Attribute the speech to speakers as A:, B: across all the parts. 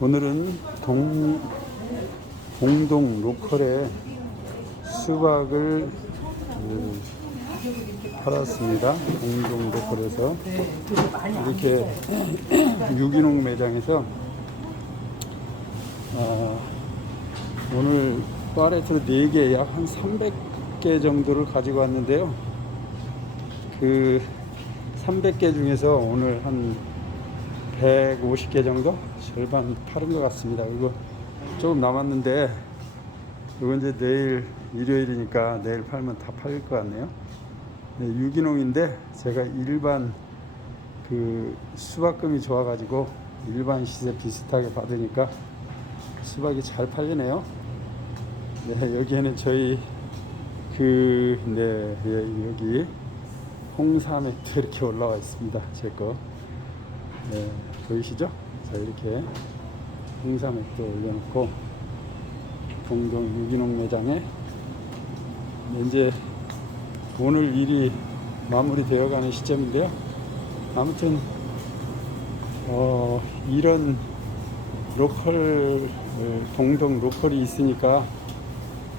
A: 오늘은 동, 공동 로컬에 수박을 그, 팔았습니다. 공동 로컬에서 이렇게 유기농 매장에서 아, 오늘 파레트 4개 약 한 300개 정도를 가지고 왔는데요. 그 300개 중에서 오늘 한 150개 정도 절반 팔은 것 같습니다. 이거 조금 남았는데 이거 이제 내일 일요일이니까 내일 팔면 다 팔릴 것 같네요. 네, 유기농인데 제가 일반 그 수박금이 좋아가지고 일반 시세 비슷하게 받으니까 수박이 잘 팔리네요. 네, 여기에는 저희 그, 네, 예, 여기 홍삼액도 이렇게 올라와 있습니다. 제 거. 네, 보이시죠? 자, 이렇게 홍삼액도 올려놓고 공동 유기농 매장에 네, 이제 오늘 일이 마무리되어 가는 시점인데요. 아무튼 어, 이런 로컬 공동 로컬이 있으니까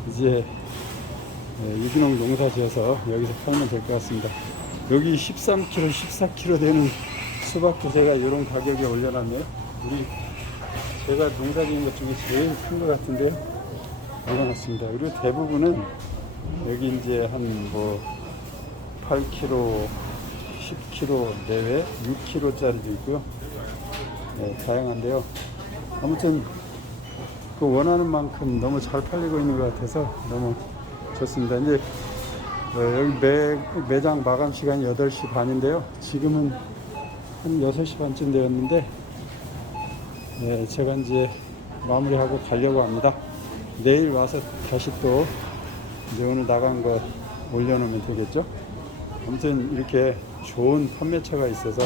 A: 이제 예, 유기농 농사 지어서 여기서 팔면 될 것 같습니다. 여기 13kg, 14kg 되는 수박도 제가 이런 가격에 올려놨네요. 우리 제가 농사 지은 것 중에 제일 큰 것 같은데요. 올려놨습니다. 그리고 대부분은 여기 이제 한 뭐 8kg, 10kg 내외, 6kg짜리도 있고요. 네, 다양한데요. 아무튼 그 원하는 만큼 너무 잘 팔리고 있는 것 같아서 너무 좋습니다. 이제 어, 여기 매, 매장 마감 시간이 8시 반인데요. 지금은 한 6시 반쯤 되었는데 네, 제가 이제 마무리하고 가려고 합니다. 내일 와서 다시 또 이제 오늘 나간 거 올려놓으면 되겠죠. 아무튼 이렇게 좋은 판매처가 있어서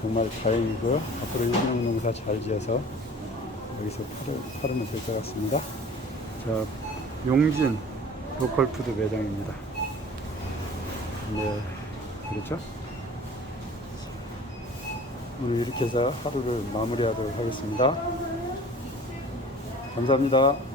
A: 정말 다행이고요. 앞으로 유기농 농사 잘 지어서 여기서 팔을, 팔으면 될 것 같습니다. 자, 용진 로컬푸드 매장입니다. 네, 그렇죠? 오늘 이렇게 해서 하루를 마무리하도록 하겠습니다. 감사합니다.